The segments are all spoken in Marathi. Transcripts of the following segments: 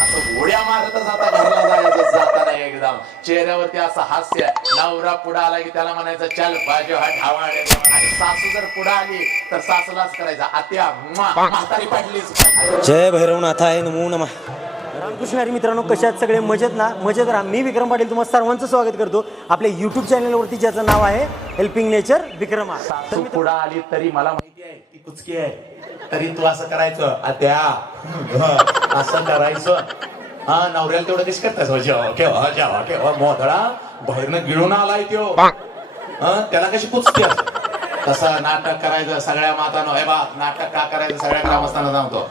असं उड्या मारतच आता घरला जायचं जाताना एकदम चेहऱ्यावरती असं हास्य. नवरा पुढे आला की त्याला म्हणायचं चल बाजू हा ढावा. आणि सासू जर पुढे आली तर सासूलाच करायचा आत्या म्हातारी पडलीच. जय भैरवनाथाय नमो नमः. रामकृष्ण हरी मित्रांनो, कशा आहेत सगळे? मजेत ना? मजेत राहा. मी विक्रम पाटील तुम्हा सर्वांचं स्वागत करतो आपल्या यूट्यूब चॅनलवरती, ज्याचं नाव आहे हेल्पिंग नेचर विक्रमा. सासू पुढे आली तरी मला माहिती आहे ती कुचकी आहे, तरी तू असं करायचं आत्या असं करायचं. हा नवऱ्याला तेवढं कशी करतास? केव्हा जेव्हा केव्हा मोधळा बाहेरनं गिळून आलाय त्यो, त्याला कशी कुचकी असते तसं नाटक करायचं सगळ्या मातानो. हे बा नाटक का करायचं सगळ्या ग्रामस्थांना सांगतो.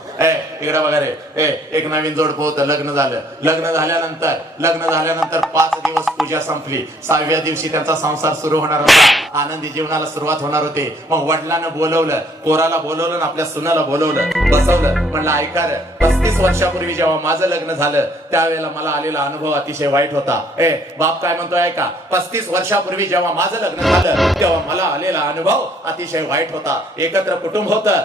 इकडे वगैरे एक नवीन जोडपं होतं, लग्न झालं. लग्न झाल्यानंतर 5 दिवस पूजा संपली. 6व्या दिवशी त्यांचा संसार सुरू होणार होता. आनंदी जीवनाला सुरुवात होणार होती. मग वडिलांना बोलवलं, पोराला बोलवलं आणि आपल्या सुनाला बोलवलं, बसवलं. म्हणलं ऐका रे, 35 वर्षापूर्वी जेव्हा माझं लग्न झालं त्यावेळेला मला आलेला अनुभव अतिशय वाईट होता. बाप काय म्हणतोय ऐका, 35 वर्षापूर्वी जेव्हा माझं लग्न झालं तेव्हा मला आलेला अनुभव अतिशय वाईट होता. एकत्र कुटुंब होतं,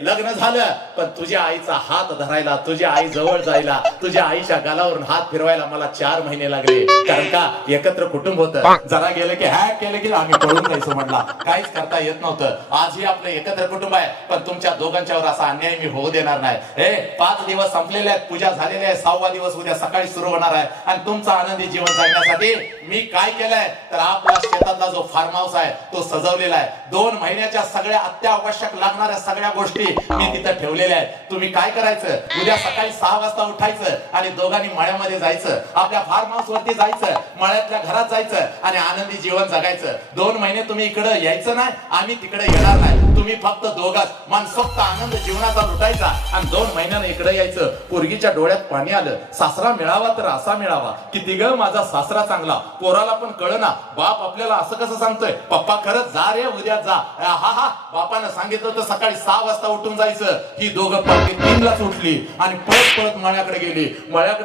लग्न झालं पण तुझ्या आईचा हात धरायला, तुझ्या आई जवळ जायला, तुझ्या आईच्या गालावरून हात फिरवायला मला 4 महिने लागले. कारण का एकत्र कुटुंब होतं. जरा गेलं की हॅक केलं की आम्ही पळून जायचो. म्हटला काहीच करता येत नव्हतं. आजही आपलं एकत्र कुटुंब आहे, पण तुमच्या दोघांच्यावर असा अन्याय मी होऊ देणार नाही. 5 दिवस संपलेले आहेत, पूजा झालेली आहे. 6वा दिवस उद्या सकाळी सुरू होणार आहे. आणि तुमचा आनंदी जीवन जगण्यासाठी मी काय केलंय तर आपला शेतातला जो फार्म हाऊस आहे तो सजवलेला आहे. 2 महिन्याच्या सगळ्या अत्यावश्यक लागणाऱ्या सगळ्या गोष्टी मी तिथं ठेवलेल्या आहेत. तुम्ही काय करायचं, उद्या सकाळी 6 वाजता उठायचं आणि दोघांनी मळ्यामध्ये जायचं, आपल्या फार्म हाऊस वरती जायचं, मळ्यातल्या घरात जायचं आणि आनंदी जीवन जगायचं. 2 महिने तुम्ही इकडे यायचं नाही, आम्ही तिकडे येणार नाही. तुम्ही फक्त दोघांच मनसोक्त आनंद जीवनाचा लुटायचा आणि 2 महिन्याने इकडे यायचं. पोरगीच्या डोळ्यात पाणी आलं. सासरा मिळावा तर असा मिळावा, किती ग माझा सासरा चांगला. पोराला पण कळना, बाप आपल्याला असं कसं सांगतोय, पप्पा खरंच जा रे उद्या जा. हा बापानं सांगितलं तर सकाळी 6 वाजता उठून जायचं. ही दोघं पाठी 3लाच उठली आणि पळत मळ्याकडे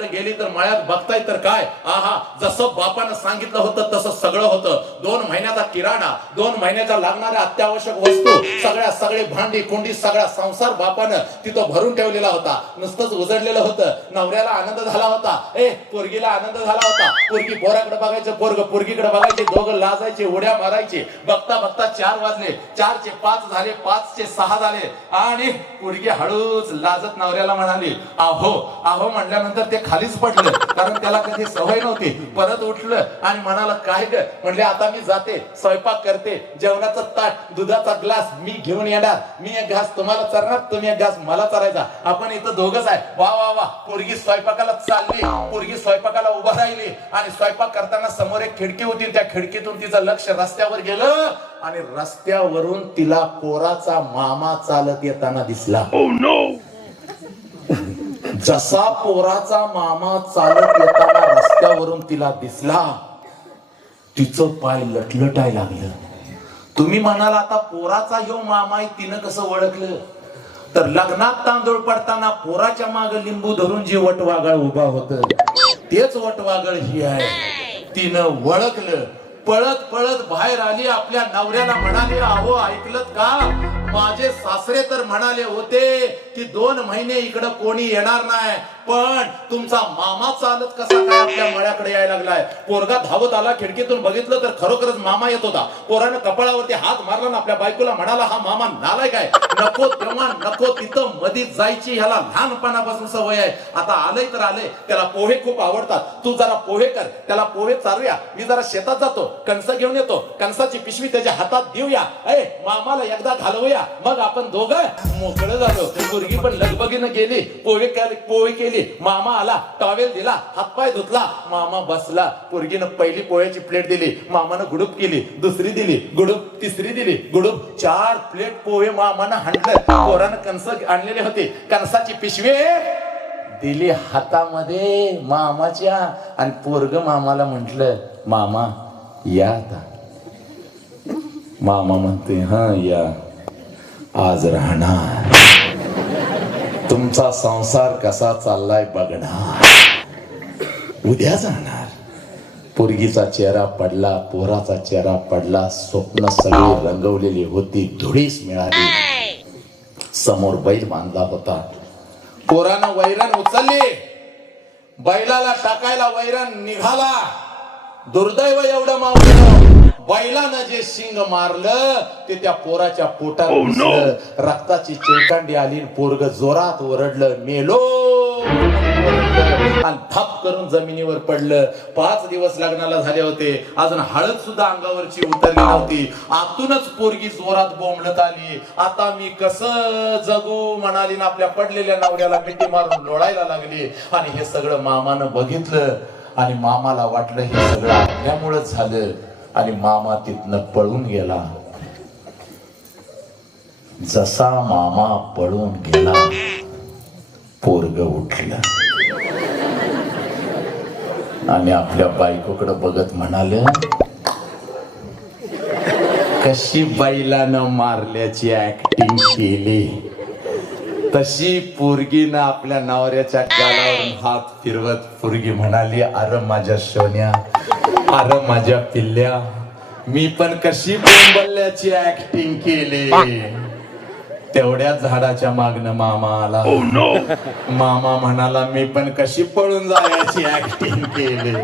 गेली तर मळ्यात बघताय तर काय, जसं बापानं सांगितलं होतं तसं सगळं होतं. 2 महिन्याचा किराणा, 2 महिन्याच्या लागणाऱ्या अत्यावश्यक वस्तू, सगळे भांडी कुंडी, सगळा संसार बापानं तिथं भरून ठेवलेला होता. नुसतंच उजडलेलं होतं. नवऱ्याला आनंद झाला होता, पोरगीला आनंद झाला होता. पोरगी पोराकडे बघायचं, पोरग पोरगीकडे बघायचे, दोघं लाजायचे, उड्या मारायचे. बघता 4 वाजले, 4चे 5 झाले, 5चे 6 झाले आणि पोरगी हळूच लाजत नवऱ्याला म्हणाली आहो म्हणल्यानंतर ते खालीच पडलं, कारण त्याला कधी सवय नव्हती. परत उठलं आणि म्हणाला काय ग? म्हणले आता मी जाते, स्वयंपाक करते, जेवणाचं ताट, दुधाचा ग्लास मी घेऊन येणार. मी एक घास तुम्हाला चरणार, तुम्ही एक घास मला चरायचा. आपण इथं दोघंच आहे. वा वा वा. पोरगी स्वयंपाकाला चालली, पोरगी स्वयंपाकाला उभा राहिली आणि स्वयंपाक करताना समोर एक खिडकी होती. त्या खिडकीतून तिचं लक्ष रस्त्यावर गेलं आणि रस्त्यावरून तिला पोराचा मामा चालत येताना दिसला. जसा पोराचा मामा चालत येताना रस्त्यावरून तिला दिसला, तिचं पाय लटलटाय लागलं. तुम्ही म्हणाल आता पोराचा ह्यो मामा आहे, तिनं कसं ओळखलं? तर लग्नात तांदूळ पडताना पोराच्या माग लिंबू धरून जी वटवागळ उभा होत, तेच वटवागळ ही आहे. तिनं ओळखलं. पळत बाहेर आली, आपल्या नवऱ्याला म्हणाले अहो ऐकलत का, माझे सासरे तर म्हणाले होते की 2 महिने इकडं कोणी येणार नाही, पण तुमचा मामा चालत कसा काय आपल्या मळ्याकडे यायला लागलाय. पोरगा धावत आला, खिडकीतून बघितलं तर खरोखरच मामा येत होता. पोरानं कपाळावरती हात मारला ना आपल्या बायकोला म्हणाला हा मामा नालाय काय, नको तेव्हा नको तिथं मध्ये जायची, ह्याला लहानपणापासून सवय आहे. आता आलंय तर आलंय, त्याला पोहे खूप आवडतात, तू जरा पोहे कर, त्याला पोहे चालूया, मी जरा शेतात जातो, कणस घेऊन येतो, कणसाची पिशवी त्याच्या हातात देऊया, मामाला एकदा घालवूया, मग आपण दोघं मोकळं झालो. मुलगी पण लगबगीनं गेली, पोहे केली. मामा आला, टॉवेल दिला, हातपाय धुतला, मामा बसला. पोरगीनं पहिली पोह्याची प्लेट दिली, मामानं गुडूप केली, दुसरी दिली गुडूप, तिसरी दिली गुडूप, 4 प्लेट पोहे मामानं हाणलं. पोरानं कणस आणलेले होते, कणसाची पिशवी दिली हातामध्ये मामाच्या आणि पोरग मामाला म्हटलं मामा या आता. मामा म्हणते हा या, आज राहणार, तुमचा संसार कसा चाललाय बघणार, उद्या जाणार. पोरगीचा चेहरा पडला, पोराचा चेहरा पडला. स्वप्न सगळी रंगवलेली होती, धुळीस मिळाली. समोर बैल बांधला होता. पोरानं वैरण उचलली, बैलाला टाकायला वैरण निघाला. दुर्दैव एवढं मावलं, बैलानं जे शिंग मारलं ते त्या पोराच्या पोटात घुसलं. रक्ताची चिळकांडी आली, पोरग जोरात ओरडलं, मेलो, आणि थप करून जमिनीवर पडलं. 5 दिवस लग्नाला झाले होते, अजून हळद सुद्धा अंगावरची उतरली नव्हती. आतूनच पोरगी जोरात बोंबलत आली, आता मी कसं जगू म्हणाली ना आपल्या पडलेल्या नवऱ्याला मिठी मारून लोळायला लागली. आणि हे सगळं मामानं बघितलं आणि मामाला वाटलं हे सगळं आपल्यामुळेच झालं, आणि मामा तिथनं पळून गेला. जसा मामा पळून गेला, पोरग उठलं आणि आपल्या बायकोकडे बघत म्हणाले, कशी बैलानं मारल्याची ऍक्टिंग केली तशी पोरगीनं आपल्या नवऱ्याच्या गालावरून हात फिरवत पोरगी म्हणाली, अरे माझ्या सोन्या, अरे माझ्या पिल्ल्या, मी पण कशी बोंबल्याची ऍक्टिंग केली. तेवढ्या झाडाच्या मागणं मामा आला. मामा म्हणाला, मी पण कशी पळून जायची ऍक्टिंग केली.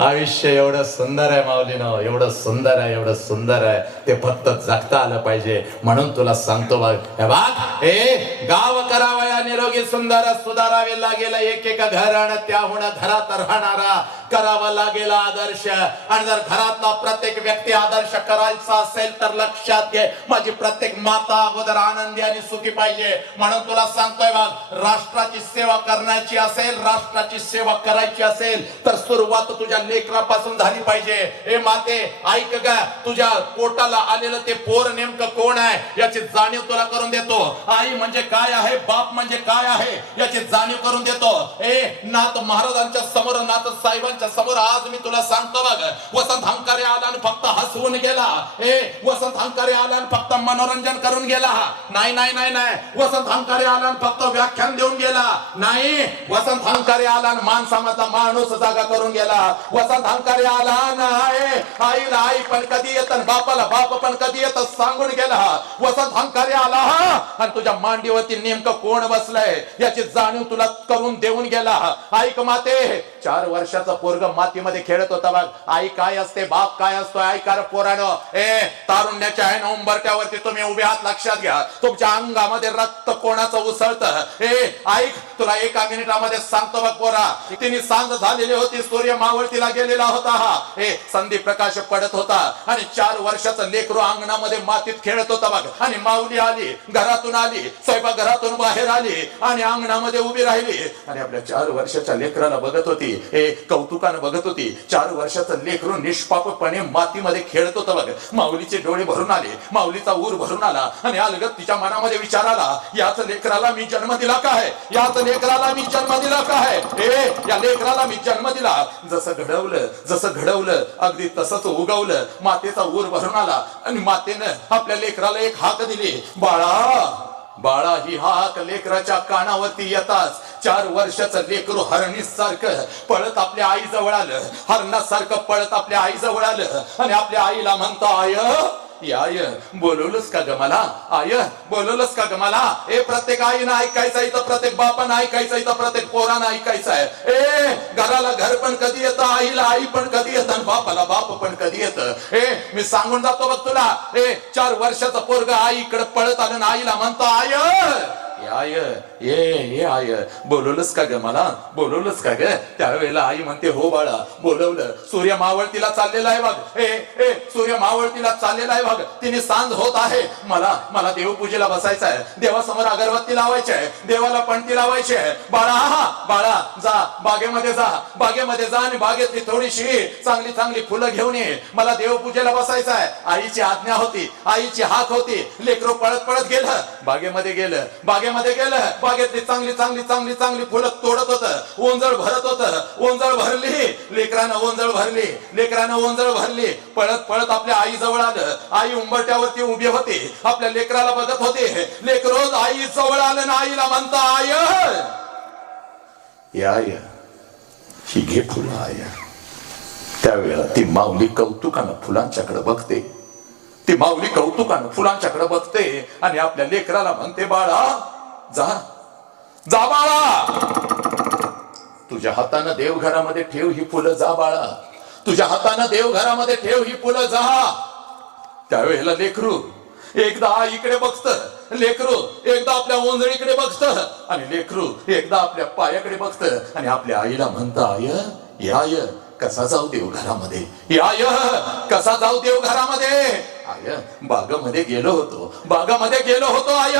आयुष्य एवढं सुंदर आहे माऊलीनं, एवढं सुंदर आहे, एवढं सुंदर आहे, ते फक्त जगता आलं पाहिजे. म्हणून तुला सांगतो बघ, हे बघ, गाव करावया निरोगी सुंदर, सुधारावे लागेल एक घर, आणि त्याहून घरात राहणारा करावा लागेल आदर्श. आणि जर घरातला प्रत्येक व्यक्ती आदर्श करायचा असेल तर लक्षात घे, माझी प्रत्येक माता अगोदर आनंदी आणि सुखी पाहिजे. म्हणून तुला सांगतोय बघ, राष्ट्राची सेवा करण्याची असेल, राष्ट्राची सेवा करायची असेल तर सुरुवात तुझ्या लेकरापासून झाली पाहिजे. हे माते ऐक ग, तुझ्या पोटाला आलेलं ते पोर नेमकं कोण आहे याची जाणीव तुला करून देतो. आई म्हणजे काय आहे, बाप म्हणजे काय आहे याची जाणीव करून देतो. नाथ महाराजांच्या समोर, नाथ साहेबांच्या समोर आज मी तुला सांगतो बघ, वसंत हंकारे आला आणि फक्त हसवून गेला. वसंत हंकारे आला आणि फक्त मनोरंजन करून गेला. नाही नाही नाही नाही, वसंत हंकारे आला आणि फक्त व्याख्यान देऊन गेला. नाही, वसंत हंकारे आला आणि माणसामधला माणूस जागा करून गेला. वसंत हंकारे आला नाही, आईला आई पण कधी येत, बापाला बाप पण कधी येत सांगून गेला. वसंत हंकारे आला आणि तुझ्या मांडीवरती नेमकं कोण बसलंय याची जाणीव तुला करून देऊन गेला. ऐक माते, 4 वर्षाचा पोरग मातीमध्ये खेळत होता बघ. आई काय असते, बाप काय असतो, ऐकार पोरानो. तारुण्याच्या आहे उंबरट्यावरती तुम्ही उभे आहात, लक्षात घ्या. तुमच्या अंगामध्ये रक्त कोणाचं उसळतं. ऐक, तुला 1 मिनिटामध्ये सांगतो बघ पोरा. तिने सांज झालेली होती, सूर्य मावळतीला गेलेला होता. संधी प्रकाश पडत होता आणि 4 वर्षाचं लेकरू अंगणामध्ये मातीत खेळत होता बघ. आणि माऊली आली, घरातून आली, स्वयंपाक घरातून बाहेर आली आणि अंगणामध्ये उभी राहिली आणि आपल्या 4 वर्षाच्या लेकराला बघत होती. कौतुकानं बघत होती. 4 वर्षाचं लेकरू निष्पापपणे मातीमध्ये खेळत होतं बघ. माऊलीचे डोळे भरून आले, माऊलीचा ऊर भरून आला आणि अलगत तिच्या मनामध्ये विचार आला, याच लेकराला मी जन्म दिला काय, याच लेकराला मी जन्म दिला काय, या लेकराला मी जन्म दिला. जसं घडवलं अगदी तसंच उगवलं. मातेचा ऊर भरून आला आणि मातेनं आपल्या लेकराला एक हाक दिली, बाळा बाळा. ही हाक लेकराच्या कानावरती येताच 4 वर्षाचं लेकरू हरणीसारखं पळत आपल्या आई जवळ आलं, हरणासारखं पळत आपल्या आई जवळ आलं आणि आपल्या आईला म्हणतो, आय बोलवलंस का ग मला, आय बोलवलंस का ग मला. प्रत्येक आईनं ऐकायचं इथं, प्रत्येक बापानं ऐकायचं इथं, प्रत्येक पोरानं ऐकायचं आहे. घराला घर पण कधी येतं, आईला आई पण कधी येतं आणि बापाला बाप पण कधी येतं. मी सांगून जातो बघ तुला. 4 वर्षाचं पोरग आईकडे पळत आलं आणि आईला म्हणतो, आय आय बोलवलंस का ग मला, बोलवलंस का ग. त्यावेळेला आई म्हणते, हो बाळा बोलवलं. सूर्य मावळतीला चाललेला आहे बघ. सूर्य मावळतीला चाललेला आहे बघ. तिने सांज होत आहे. मला देवपूजेला बसायचं आहे, देवासमोर अगरबत्ती लावायची आहे, देवाला पणती लावायची आहे. बाळा जा बागेमध्ये जा आणि बागेतली थोडीशी चांगली फुलं घेऊन ये, मला देवपूजेला बसायचं आहे. आईची आज्ञा होती, आईची हाक होती. लेकरू पळत गेलं, बागेमध्ये गेलं. बागेतली चांगली फुलं तोडत होतं, ओंजळ भरत होतं. ओंजळ भरली, लेकरानं ओंजळ भरली. पळत आपल्या आई जवळ आलं. आई उंबरट्यावरती उभी होती, आपल्या लेकराला बघत होते. लेकरोज आई जवळ आलं ना आईला म्हणता, आय ही घे फुलं आय. त्यावेळेला ती माऊली कौतुकानं फुलांच्याकडे बघते. ती माऊली कौतुकानं फुलांच्याकडे बघते आणि आपल्या लेकराला म्हणते, बाळा जा बाळा, तुझ्या हातानं देवघरामध्ये ठेव ही फुलं जा बाळा, तुझ्या हातानं देवघरामध्ये ठेव ही फुलं जा. त्यावेळेला लेकरू एकदा आईकडे बघत, लेकरू एकदा आपल्या ओंजळीकडे बघत, आणि लेकरू एकदा आपल्या पायाकडे बघत आणि आपल्या आईला म्हणतं, आय याय कसा जाऊ देवघरामध्ये, याय कसा जाऊ देवघरामध्ये. आय बागामध्ये गेलो होतो, बागामध्ये गेलो होतो आय,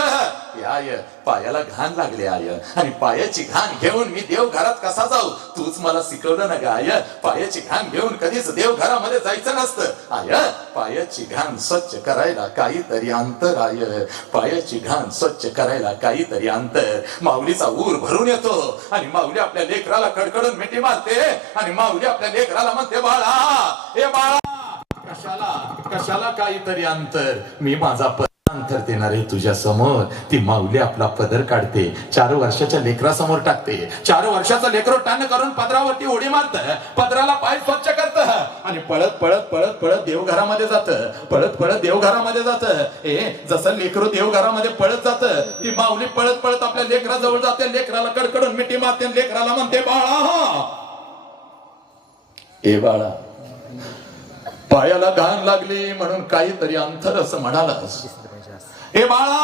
याय पायाला घाण लागले आय, आणि पायाची घाण घेऊन मी देवघरात कसा जाऊ, तूच मला शिकवलं ना ग आय. पायाची घाण घेऊन कधीच देवघरामध्ये जायचं नसतं आय. पायाची घाण स्वच्छ करायला काहीतरी अंतर आय, पायाची घाण स्वच्छ करायला काहीतरी अंतर. माऊलीचा ऊर भरून येतो आणि माऊली आपल्या लेकराला कडकडून मिठी मारते आणि माऊली आपल्या लेकराला म्हणते, बाळा ए बाळा कशाला कशाला काहीतरी अंतर, मी माझा अंतर देणार आहे तुझ्या समोर. ती माऊली आपला पदर काढते, 4 वर्षाच्या लेकरासमोर टाकते. 4 वर्षाचं लेकरो टन करून पदरावरती उडी मारत, पदराला पाय स्वच्छ करत आणि पळत पळत पळत पळत देवघरामध्ये जात, पळत पळत देवघरामध्ये जात. जसं लेकरू देवघरामध्ये पळत जात, ती माऊली पळत पळत आपल्या लेकराजवळ जाते, लेकराला कडकडून मिठी मारते, लेकराला म्हणते, बाळा ए बाळा पायाला घाण लागली म्हणून काहीतरी अंतर असं म्हणालास. हे बाळा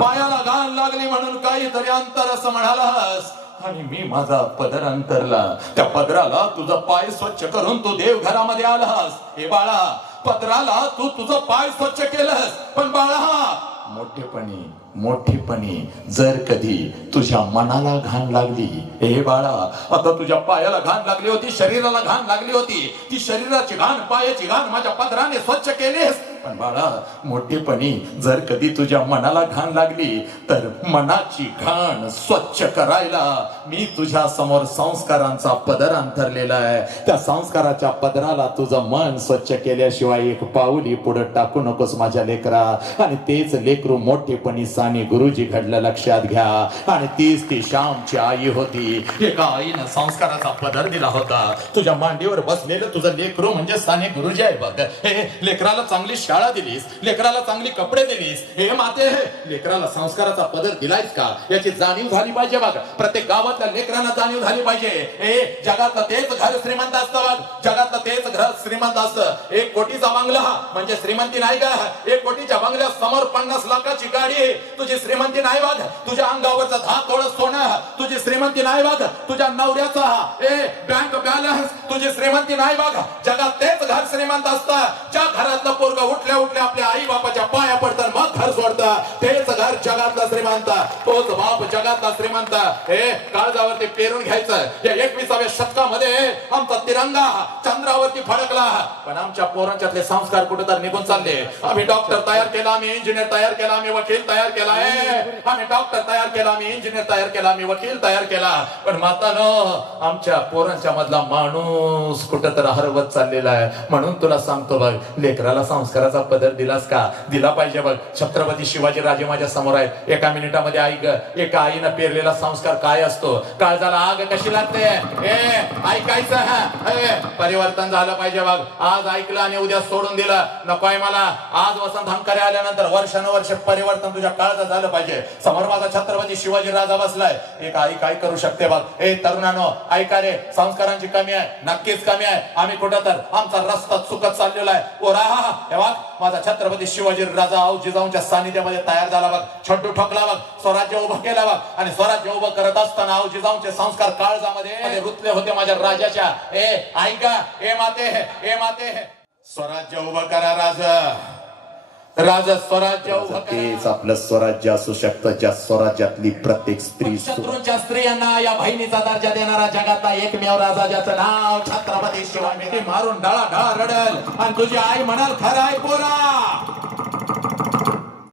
पायाला घाण लागली म्हणून काहीतरी अंतर असं म्हणालास, आणि मी माझा पदर अंतरला, त्या पदराला तुझा पाय स्वच्छ करून तू देवघरामध्ये आलास. हे बाळा पदराला तू तुझं पाय स्वच्छ केलंस, पण बाळा मोठेपणी जर कधी तुझ्या मनाला घाण लागली, हे बाळा आता तुझ्या पायाला घाण लागली होती, शरीराला घाण लागली होती, ती शरीराची घाण पायाची घाण माझ्या पदराने स्वच्छ केलीस. पण बाळा मोठेपणी जर कधी तुझ्या मनाला घाण लागली तर मनाची घाण स्वच्छ करायला मी तुझ्या समोर संस्कारांचा पदर अंतरलेला आहे. त्या संस्काराच्या पदराला तुझं मन स्वच्छ केल्याशिवाय एक पाऊली पुढे टाकू नकोस माझ्या लेकरा. आणि तेच लेकरू मोठेपणी साने गुरुजी घडलं लक्षात घ्या. आणि तीच ती श्यामची आई होती. एका आईनं संस्काराचा पदर दिला होता. तुझ्या मांडीवर बसलेलं तुझं लेकरू म्हणजे साने गुरुजी आहे बघ. हे लेकराला चांगली शाळा दिलीस, लेकराला चांगली कपडे दिलीस, हे माते लेकराला संस्काराचा पदर दिलायस का याची जाणीव झाली पाहिजे बघ. प्रत्येक गावातल्या लेकरांना जाणीव झाली पाहिजे. हे जगातलं तेच घर श्रीमंत असतं बघ, जगातलं तेच घर श्रीमंत असतं. 1 कोटीचा बंगला म्हणजे श्रीमंती नाही का? 1 कोटीच्या बंगल्या समोर 50 लाखाची गाडी तुझी श्रीमंती नाही बघ. तुझ्या अंगावरचं 10 तोळं सोनं तुझी श्रीमंती नाही बघ. तुझ्या नवऱ्याचा बँक बॅलन्स तुझी श्रीमंती नाही बघ. जगात तेच घर श्रीमंत असतं ज्या घरातलं पोरग उठल्या उठल्या आपल्या आई बापाच्या पाया पडतात मग घर सोडतं. तेच घर जगातला श्रीमंत, तोच बाप जगातला श्रीमंत. हे काळजावरती पेरून घ्यायचं. या 21व्या शतकामध्ये आमचा तिरंगा चंद्रावरती फडकला, पण आमच्या पोरांच्यातले संस्कार कुठे तर निघून चालले. आम्ही डॉक्टर तयार केला, आम्ही इंजिनियर तयार केला, आम्ही वकील तयार केला. आम्ही डॉक्टर तयार केला, आम्ही इंजिनियर तयार केला, आम्ही वकील तयार केला, पण मातानो आमच्या पोरांच्या मधला माणूस कुठं तर हरवत चाललेला आहे. म्हणून तुला सांगतो बघ, लेकराला संस्काराचा पदर दिलास का? दिला पाहिजे बघ. छत्रपती शिवाजी राजे माझ्या समोर आहेत. एका मिनिटामध्ये एका आईनं पेरलेला संस्कार काय असतो, काळजाला आग कशी लागते ऐकायचं. परिवर्तन झालं पाहिजे बघ. आज ऐकलं आणि उद्या सोडून दिलं नकोय मला. आज वसंत हंकारे आल्यानंतर वर्षानुवर्ष परिवर्तन तुझ्या काळजात झालं पाहिजे. समोर माझा छत्रपती शिवाजी राजा बसलाय. एक आई काय करू शकते बघ. तरुणांनो ऐका रे, संस्कारांची कमी आहे, नक्कीच कमी आहे. आम्ही कुठं तर आमचा रस्ता चुकत चाललेला आहे. हे बघ माझा छत्रपती शिवाजी राजा जिजाऊंच्या सानिध्यामध्ये तयार झाला बघ. छड्डू ठोकला बघ, स्वराज्य उभं केलं बघ. आणि स्वराज्य उभं करत असताना जिजाऊंचे संस्कार काळजामध्ये रुतले होते माझ्या राजाच्या. ऐका माते स्वराज्य उभं करा राजा स्वराज्य उभं करा. तेच आपलं स्वराज्य असू शकतं ज्या स्वराज्यातली प्रत्येक स्त्री शत्रूंच्या स्त्रियांना या बहिणीचा दर्जा देणारा जगातला एकमेव राजा ज्याचं नाव छत्रपती शिवाजी. मारून डाळा रडल आणि तुझी आई म्हणाल खरं आहे पोरा.